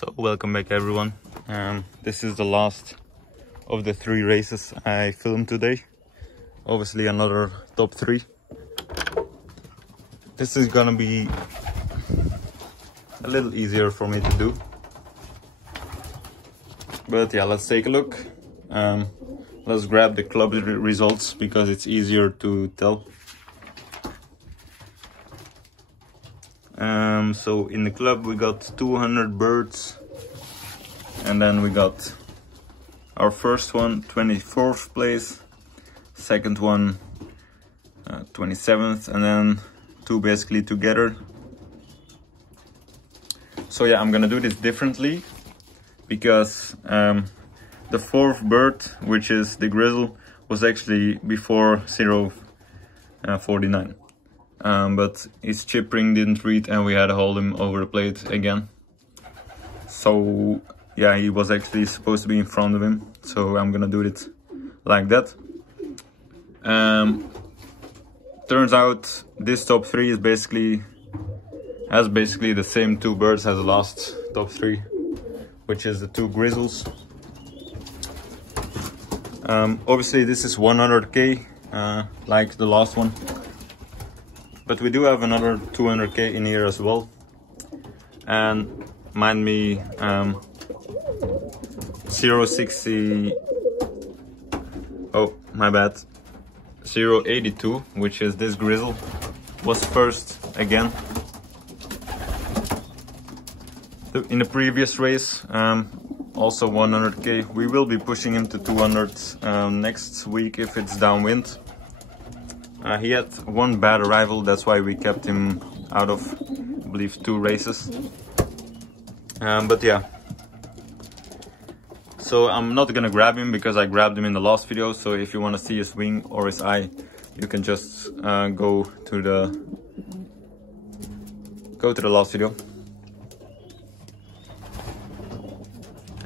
So welcome back everyone. This is the last of the 3 races I filmed today. Obviously another top 3. This is gonna be a little easier for me to do. But yeah, let's take a look. Let's grab the club results because it's easier to tell. So in the club we got 200 birds, and then we got our first one 24th place, second one 27th, and then 2 basically together. So yeah, I'm gonna do this differently because the 4th bird, which is the grizzle, was actually before 049. But his chip ring didn't read and we had to hold him over the plate again. So yeah, he was actually supposed to be in front of him, so I'm gonna do it like that. Turns out this top 3 is has basically the same 2 birds as the last top 3, which is the 2 grizzles. Obviously this is 100k like the last one, but we do have another 200k in here as well. And mind me, 060, oh my bad, 082, which is this grizzle, was first again. In the previous race, also 100k. We will be pushing him to 200 next week if it's downwind. He had 1 bad arrival, that's why we kept him out of, I believe, 2 races. But yeah, so I'm not gonna grab him because I grabbed him in the last video. So if you want to see his wing or his eye, you can just go to the last video.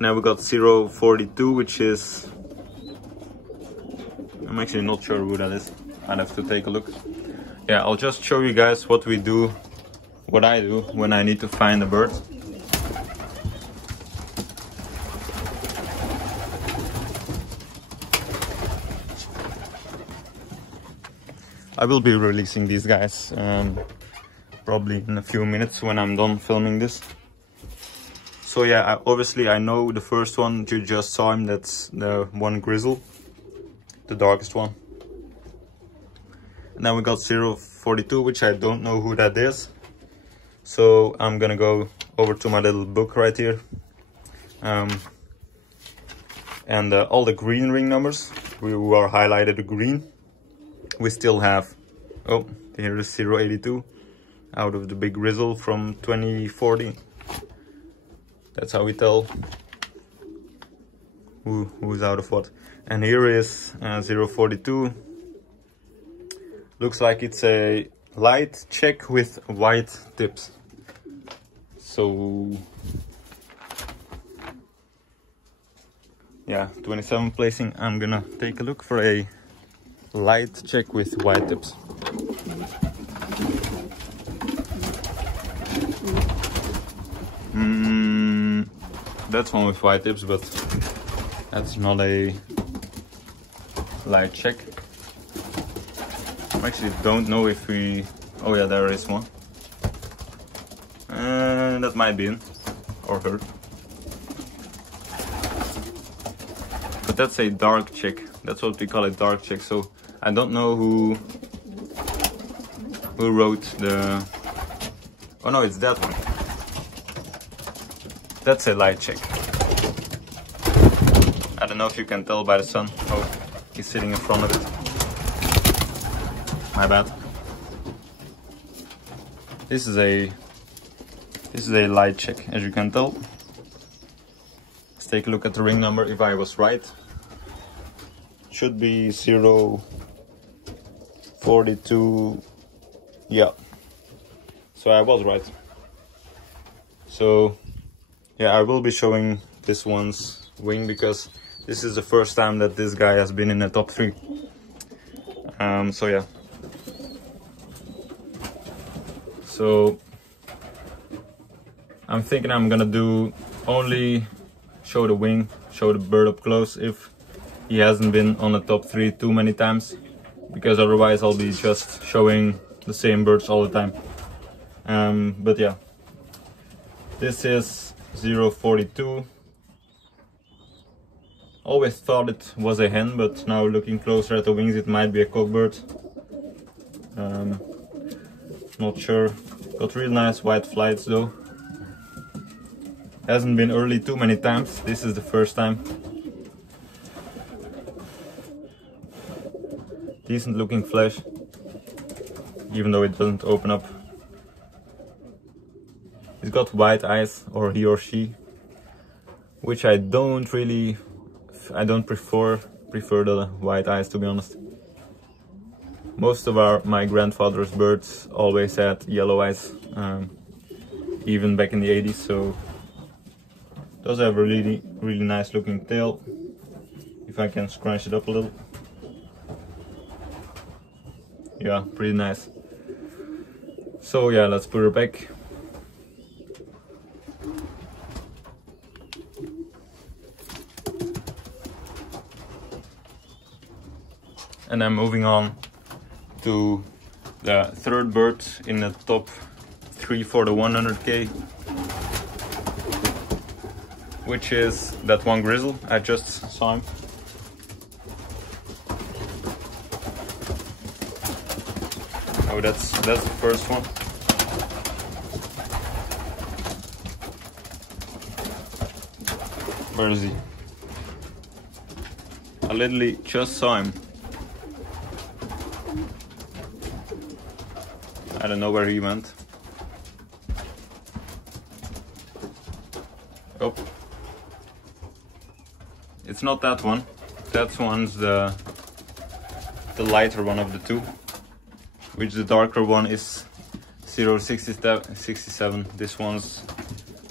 Now we got 042, which is, I'm actually not sure who that is. I'd have to take a look. Yeah, I'll just show you guys what I do when I need to find a bird. I will be releasing these guys probably in a few minutes when I'm done filming this. So yeah, obviously I know the first one, you just saw him, that's the 1 grizzle, the darkest one. And then we got 042, which I don't know who that is. So I'm gonna go over to my little book right here. And all the green ring numbers, we are highlighted green. We still have, oh, here is 082 out of the big grizzle from 2040. That's how we tell who's out of what. And here is 042. Looks like it's a light check with white tips. So yeah, 27th placing. I'm gonna take a look for a light check with white tips. That's one with white tips, but that's not a light check. I actually don't know if we... Oh yeah, there is one. That might be in, or her. But that's a dark check. That's what we call a dark check. So I don't know who wrote the... Oh no, it's that one. That's a light check. I don't know if you can tell by the sun. Oh, he's sitting in front of it. My bad. This is a light check, as you can tell. Let's take a look at the ring number if I was right. Should be 042. Yeah. So I was right. So yeah, I will be showing this one's wing because this is the first time that this guy has been in the top 3. So yeah. So I'm thinking I'm gonna do only show the wing, show the bird up close if he hasn't been on the top 3 too many times, because otherwise I'll be just showing the same birds all the time. But yeah, this is 042. Always thought it was a hen, but now looking closer at the wings it might be a cockbird. Not sure. Got real nice white flights though. Hasn't been early too many times. This is the first time. Decent looking flesh, even though it doesn't open up. He's got white eyes, or he or she, which I don't prefer the white eyes, to be honest. Most of my grandfather's birds always had yellow eyes, even back in the 80s, so those have a really nice looking tail. If I can scrunch it up a little. Yeah, pretty nice. So yeah, let's put her back. And then moving on to the third bird in the top 3 for the 100k, which is that one grizzle. I just saw him. Oh, that's the first one. Where is he? I literally just saw him. I don't know where he went. Oh. It's not that one. That one's the lighter one of the two. Which the darker one is 067. This one's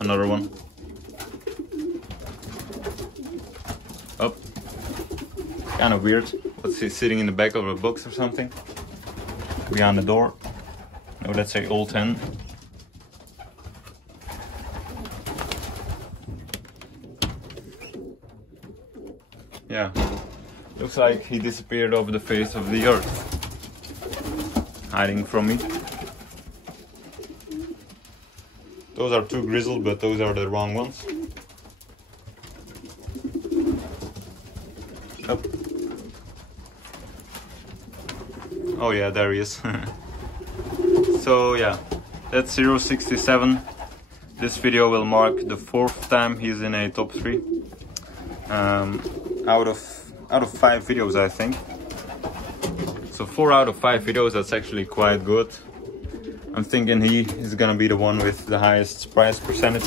another one. Oh. Kind of weird. What's he sitting in the back of a box or something? Behind the door. No, that's a old hen. Yeah, looks like he disappeared off the face of the earth, hiding from me. Those are two grizzle, but those are the wrong ones. Up. Oh yeah, there he is. So yeah, that's 067. This video will mark the 4th time he's in a top 3. Out of 5 videos, I think. So 4 out of 5 videos, that's actually quite good. I'm thinking he is gonna be the one with the highest prize percentage.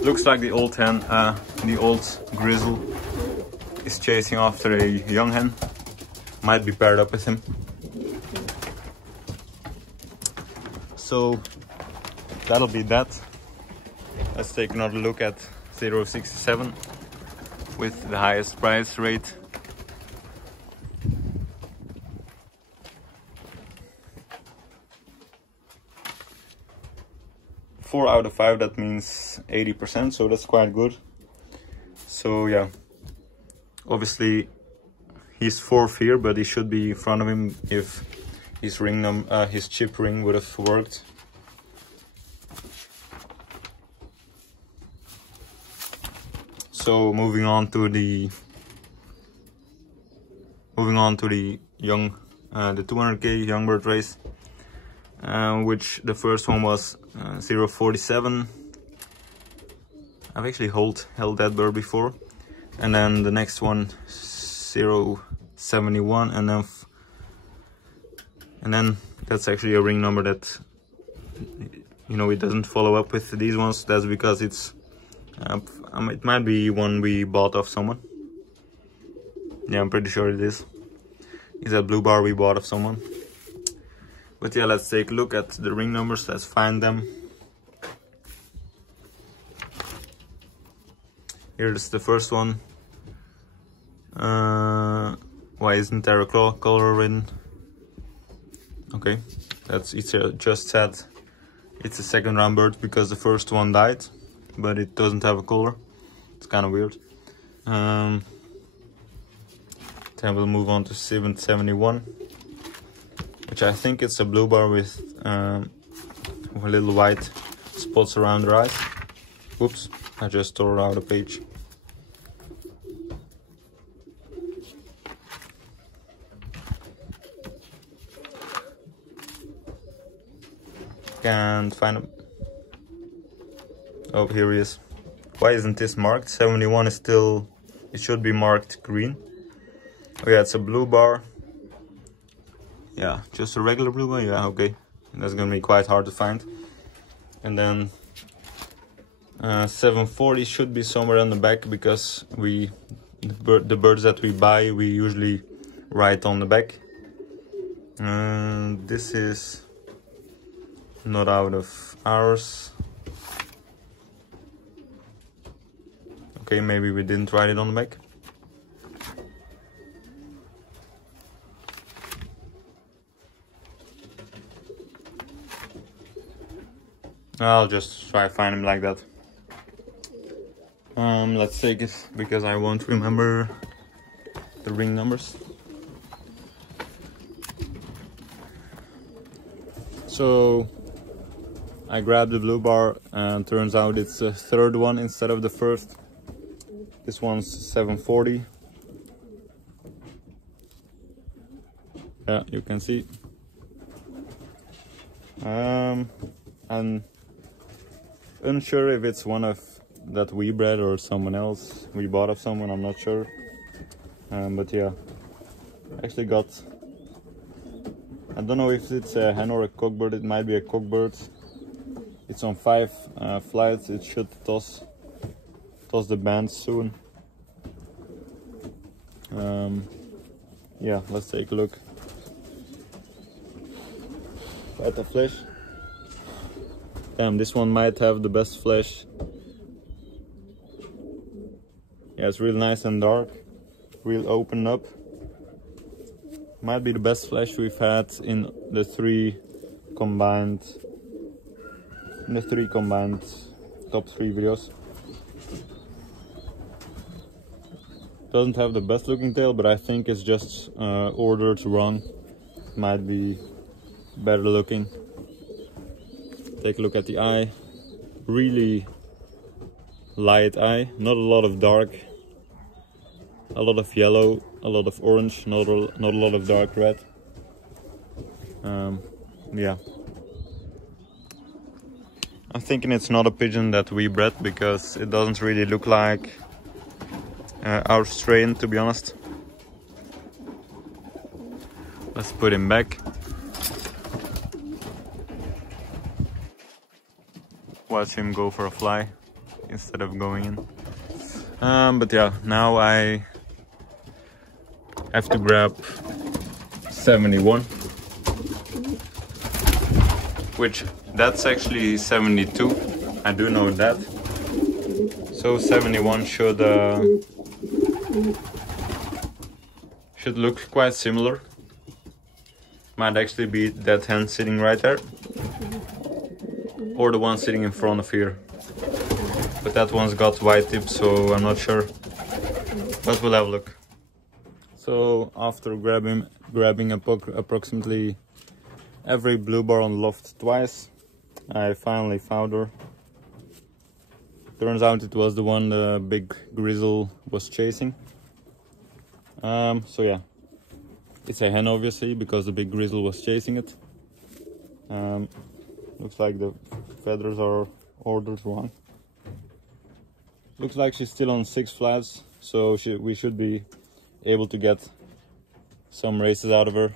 Looks like the old hen, the old grizzle is chasing after a young hen. Might be paired up with him. So that'll be that. Let's take another look at 067 with the highest price rate. Four out of 5, that means 80%, so that's quite good. So yeah, obviously he's 4th here, but he should be in front of him if his chip ring would have worked. So moving on to the young, the 200k Youngbird race, which the first one was 047. I've actually held that bird before, and then the next one 071, and then that's actually a ring number that, you know, it doesn't follow up with these ones. That's because it's it might be one we bought off someone. Yeah, I'm pretty sure it is. It's a blue bar we bought off someone. But yeah, let's take a look at the ring numbers. Let's find them. Here's the first one. Why isn't there a color written? Okay, it's just said It's a second round bird because the first one died, but it doesn't have a color. It's kind of weird. Then we'll move on to 771, which I think it's a blue bar with little white spots around her eyes. Whoops, I just tore out a page. Can't find him. Oh, here he is. Why isn't this marked? 71 is still, it should be marked green. Oh yeah, it's a blue bar. Yeah, just a regular blue bar. Yeah, okay. That's gonna be quite hard to find. And then 740 should be somewhere on the back, because the birds that we buy, we usually write on the back. This is not out of ours. Okay, maybe we didn't write it on the back. I'll just try to find him like that. Let's take it, because I won't remember the ring numbers. So I grabbed the blue bar, and turns out it's the third one instead of the first. This one's 740. Yeah, you can see. I'm unsure if it's one of that we bred or someone else we bought of someone, I'm not sure. But yeah, actually got, I don't know if it's a hen or a cockbird. It might be a cockbird. It's on 5 flights. It should toss the band soon. Yeah, let's take a look at the flesh. Damn, this one might have the best flesh. Yeah, it's real nice and dark, real open up. Might be the best flesh we've had in the three combined top 3 videos. Doesn't have the best looking tail, but I think it's just ordered wrong. Might be better looking. Take a look at the eye. Really light eye, not a lot of dark. A lot of yellow, a lot of orange, not a lot of dark red. Yeah. I'm thinking it's not a pigeon that we bred, because it doesn't really look like our strain, to be honest. Let's put him back. Watch him go for a fly instead of going in. But yeah, now I have to grab 71, which that's actually 72. I do know that. So 71 should look quite similar. Might actually be that hen sitting right there, or the one sitting in front of here. But that one's got white tips, so I'm not sure. But we'll have a look. So after grabbing approximately every blue bar on the loft twice, I finally found her. Turns out it was the one the big grizzle was chasing. So yeah, it's a hen obviously, because the big grizzle was chasing it. Looks like the feathers are ordered wrong. Looks like she's still on 6 flights, so we should be able to get some races out of her.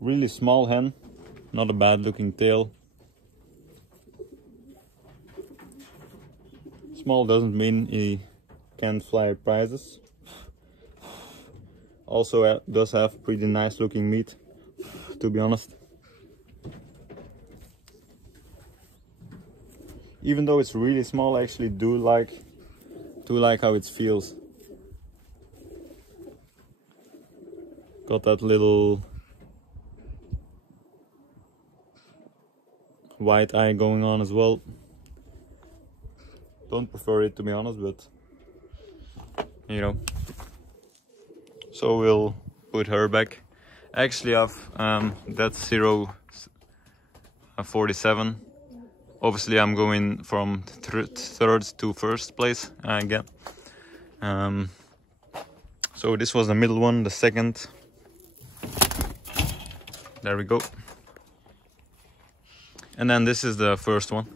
Really small hen, not a bad looking tail. Small doesn't mean he can't fly prizes. Also does have pretty nice looking meat, to be honest. Even though it's really small, I actually do like how it feels. Got that little white eye going on as well. Don't prefer it, to be honest, but you know. So we'll put her back. Actually, that's 047. Obviously, I'm going from third to first place again. So this was the middle one, the second. There we go. And then this is the first one.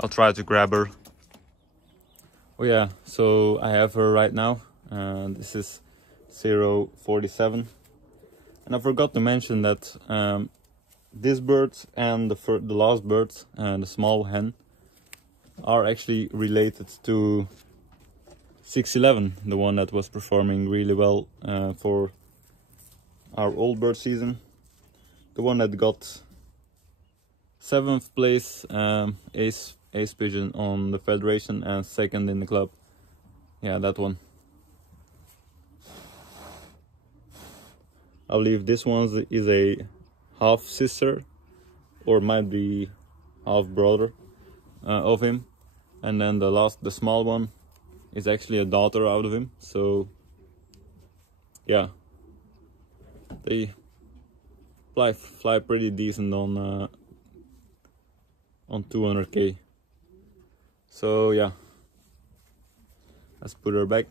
I'll try to grab her. Oh yeah, so I have her right now. This is 047. And I forgot to mention that this bird and the last bird, the small hen, are actually related to 611, the one that was performing really well for our old bird season. The one that got 7th place ace pigeon on the federation and 2nd in the club. Yeah, that one. I believe this one is a half sister, or might be half brother of him, and then the small one is actually a daughter out of him. So yeah, they fly pretty decent on 200k. So yeah, let's put her back.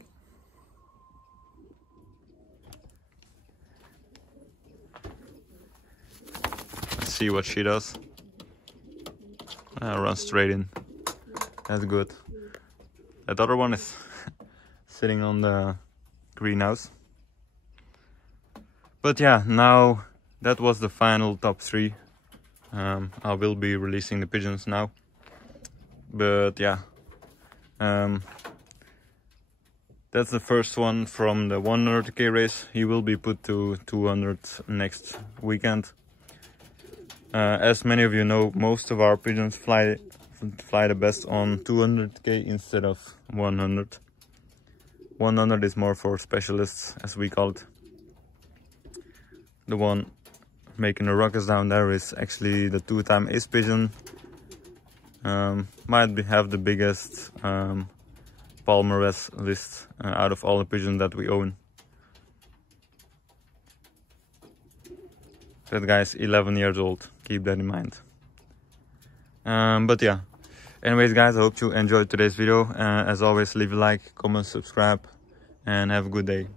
Let's see what she does. Run straight in. That's good. That other one is sitting on the greenhouse. But yeah, now that was the final top 3. I will be releasing the pigeons now. But yeah, that's the first one from the 100k race. He will be put to 200 next weekend. As many of you know, most of our pigeons fly the best on 200k instead of 100. 100 is more for specialists, as we call it. The one making the ruckus down there is actually the 2-time ace pigeon. Might have the biggest palmarès list out of all the pigeons that we own. That guy's 11 years old, keep that in mind. But yeah, anyways guys, I hope you enjoyed today's video. As always, leave a like, comment, subscribe, and have a good day.